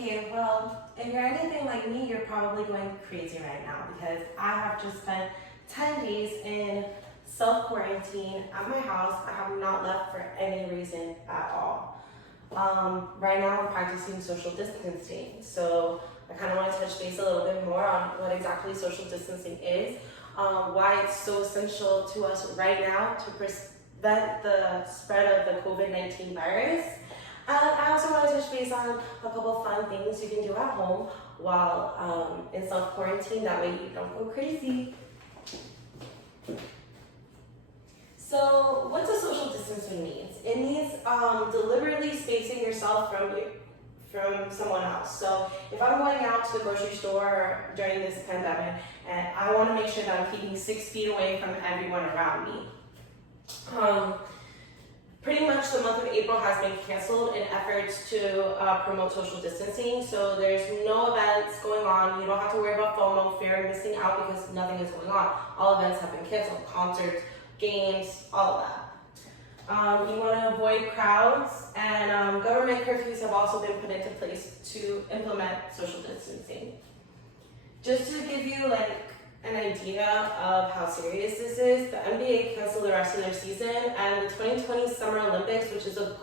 Okay, well, if you're anything like me, you're probably going crazy right now because I have just spent 10 days in self-quarantine at my house. I have not left for any reason at all. Right now, I'm practicing social distancing, so I kind of want to touch base a little bit more on what exactly social distancing is, why it's so essential to us right now to prevent the spread of the COVID-19 virus. I also want to touch base on a couple fun things you can do at home while in self-quarantine, that way you don't go crazy. So what does social distancing mean? It means deliberately spacing yourself from someone else. So if I'm going out to the grocery store during this pandemic and I want to make sure that I'm keeping 6 feet away from everyone around me. Pretty much the month of April has been canceled in efforts to promote social distancing. So there's no events going on. You don't have to worry about FOMO, fear of missing out, because nothing is going on. All events have been canceled, concerts, games, all of that. You want to avoid crowds, and government curfews have also been put into place to implement social distancing. Just to give you an idea of how serious this is, the NBA canceled the rest of their season, and the 2020 Summer Olympics, which is a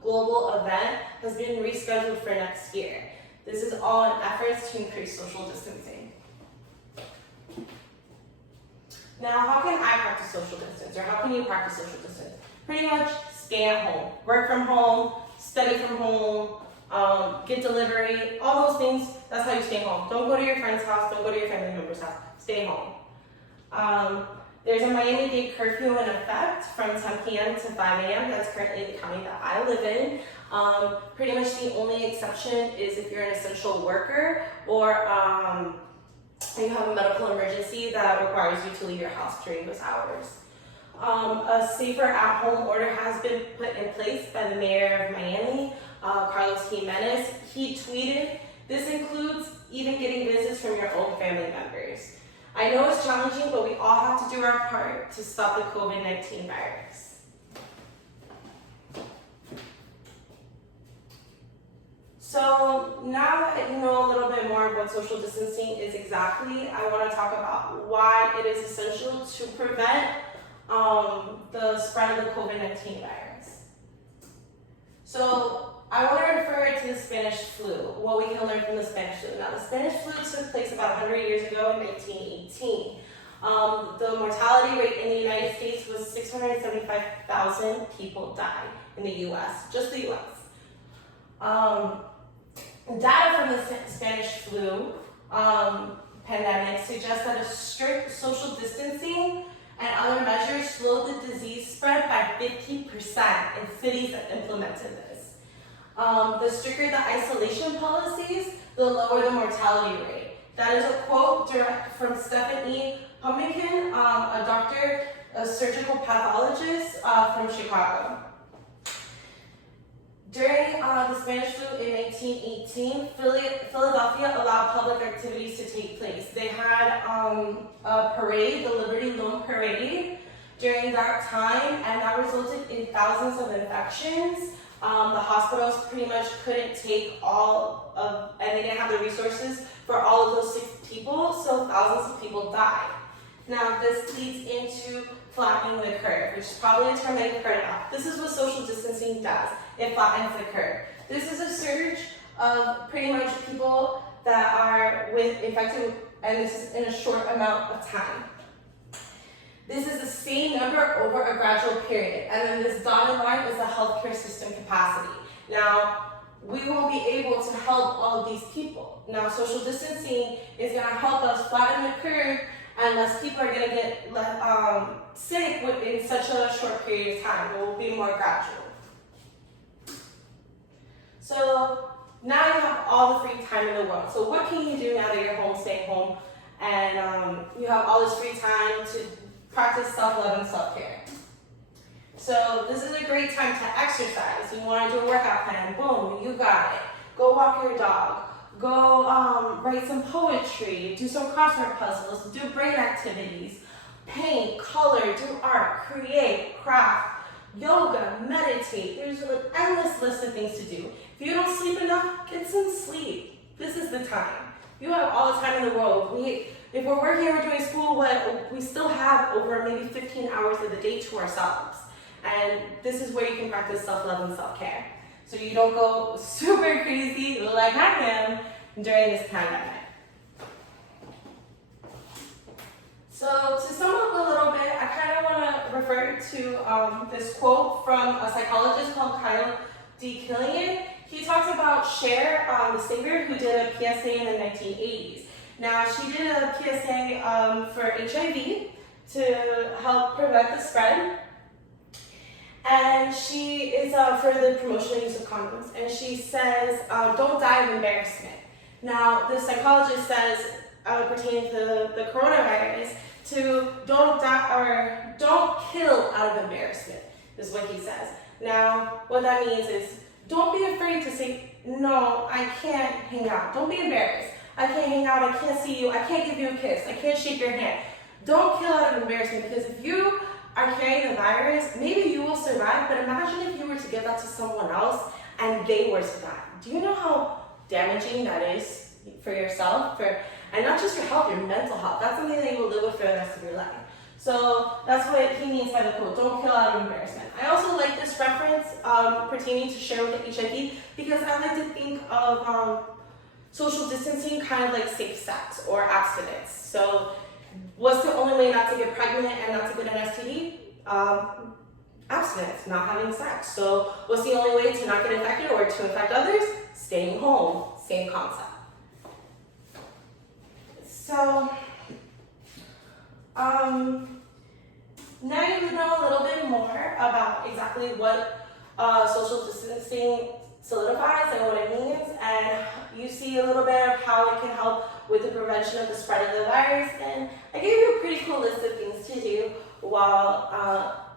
global event, has been rescheduled for next year. This is all in efforts to increase social distancing. Now, how can I practice social distance, or how can you practice social distance? Pretty much stay at home, work from home, study from home, get delivery, all those things. That's how you stay home. Don't go to your friend's house, don't go to your family member's house, stay home. There's a Miami-Dade curfew in effect from 10 p.m. to 5 a.m. That's currently the county that I live in. Pretty much the only exception is if you're an essential worker or you have a medical emergency that requires you to leave your house during those hours. A safer at-home order has been put in place by the mayor of Miami, Carlos Jimenez. He tweeted, "This includes even getting visits from your own family members." I know it's challenging, but we all have to do our part to stop the COVID-19 virus. So now that you know a little bit more of what social distancing is exactly, I want to talk about why it is essential to prevent the spread of the COVID-19 virus. So I want to refer to the Spanish flu, what we can learn from the Spanish flu. Now, the Spanish flu took place about 100 years ago in 1918. The mortality rate in the United States was 675,000 people died in the U.S., just the U.S. Data from the Spanish flu pandemic suggests that a strict social distancing and other measures slowed the disease spread by 50% in cities that implemented this. The stricter the isolation policies, the lower the mortality rate. That is a quote direct from Stephanie Pummican, a doctor, a surgical pathologist from Chicago. During the Spanish flu in 1918, Philadelphia allowed public activities to take place. They had a parade, the Liberty Loan Parade, during that time, and that resulted in thousands of infections. The hospitals pretty much couldn't take and they didn't have the resources for all of those sick people, so thousands of people died. Now, this leads into flattening the curve, which is probably a term that you've heard about. This is what social distancing does. It flattens the curve. This is a surge of pretty much people that are infected, and this is in a short amount of time. This is the same number over a gradual period, and then this dotted line is the healthcare system capacity. Now, we won't be able to help all of these people. Now, social distancing is going to help us flatten the curve, and less people are going to get sick in such a short period of time. It will be more gradual. So now you have all the free time in the world. So what can you do now that you're home, staying home, and you have all this free time to practice self-love and self-care? So this is a great time to exercise. You want to do a workout plan, boom, you got it. Go walk your dog. Go write some poetry, do some crossword puzzles, do brain activities, paint, color, do art, create, craft, yoga, meditate. There's an endless list of things to do. If If you don't sleep enough, get some sleep. This is the time. You have all the time in the world. If we're working or we're doing school, we still have over maybe 15 hours of the day to ourselves. And this is where you can practice self-love and self-care. So you don't go super crazy like I am during this pandemic. So to sum up a little bit, I kind of want to refer to this quote from a psychologist called Kyle D. Killian. He talks about Cher, the singer who did a PSA in the 1980s. Now, she did a PSA for HIV to help prevent the spread. And she is for the promotional use of condoms. And she says, don't die of embarrassment. Now, the psychologist says, pertaining to the coronavirus, to don't die or don't kill out of embarrassment, is what he says. Now, what that means is, don't be afraid to say, no, I can't hang out. Don't be embarrassed. I can't hang out, I can't see you, I can't give you a kiss, I can't shake your hand. Don't kill out of embarrassment, because if you are carrying the virus, maybe you will survive, but imagine if you were to give that to someone else and they were to die. Do you know how damaging that is for yourself, and not just your health, your mental health? That's something that you will live with for the rest of your life. So that's what he means by the quote, don't kill out of embarrassment. I also like this reference pertaining to Cher with the HIV, because I like to think of social distancing kind of like safe sex or abstinence. So what's the only way not to get pregnant and not to get an STD? Abstinence, not having sex. So what's the only way to not get infected or to infect others? Staying home, same concept. So, now you know a little bit more about exactly what social distancing solidifies and what it means, and you see a little bit of how it can help with the prevention of the spread of the virus. And I gave you a pretty cool list of things to do while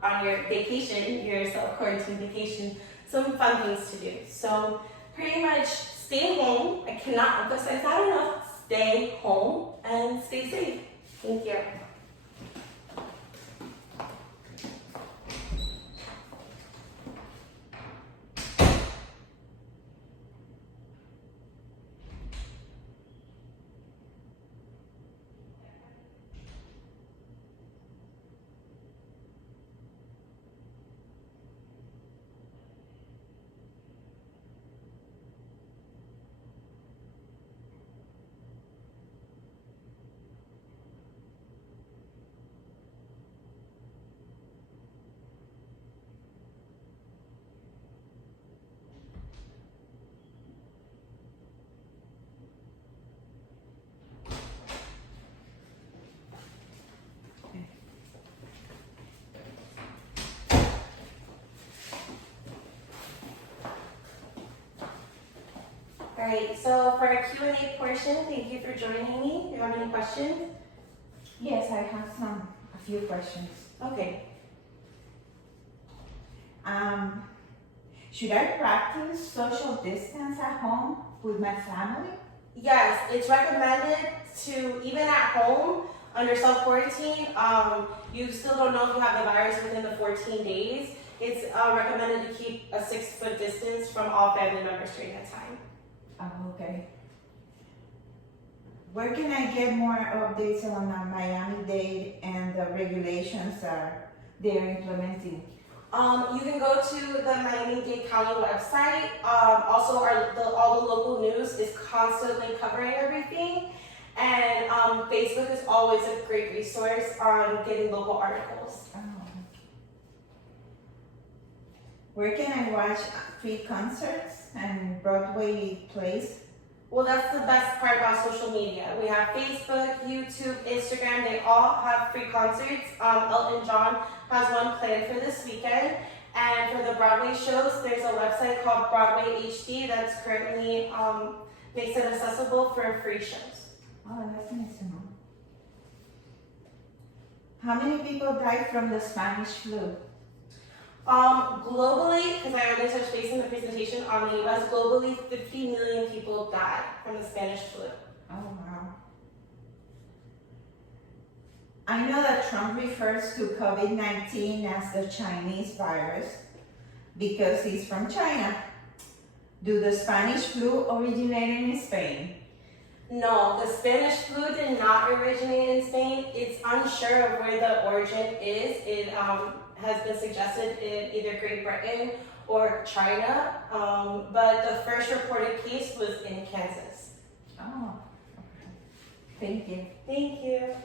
on your vacation, your self-quarantine vacation, some fun things to do. So pretty much stay home. I cannot emphasize that enough. Stay home and stay safe. Thank you. All right, so for our Q&A portion, thank you for joining me. Do you have any questions? Yes, I have a few questions. Okay. Should I practice social distance at home with my family? Yes, it's recommended to, even at home, under self-quarantine, you still don't know if you have the virus within the 14 days. It's recommended to keep a 6-foot distance from all family members during that time. Oh, okay. Where can I get more updates on Miami-Dade and the regulations they're implementing? You can go to the Miami-Dade County website. Also, all the local news is constantly covering everything. And Facebook is always a great resource on getting local articles. Oh. Where can I watch free concerts and Broadway plays? Well, that's the best part about social media. We have Facebook, YouTube, Instagram. They all have free concerts. Elton John has one planned for this weekend. And for the Broadway shows, there's a website called Broadway HD that's currently makes it accessible for free shows. Oh, that's nice to know. How many people died from the Spanish flu? Globally, because I only touched base in the presentation on the US, globally 50 million people died from the Spanish flu. Oh, wow. I know that Trump refers to COVID-19 as the Chinese virus because he's from China. Do the Spanish flu originate in Spain? No, the Spanish flu did not originate in Spain. It's unsure of where the origin is. It has been suggested in either Great Britain or China, but the first reported case was in Kansas. Oh, okay. Thank you. Thank you.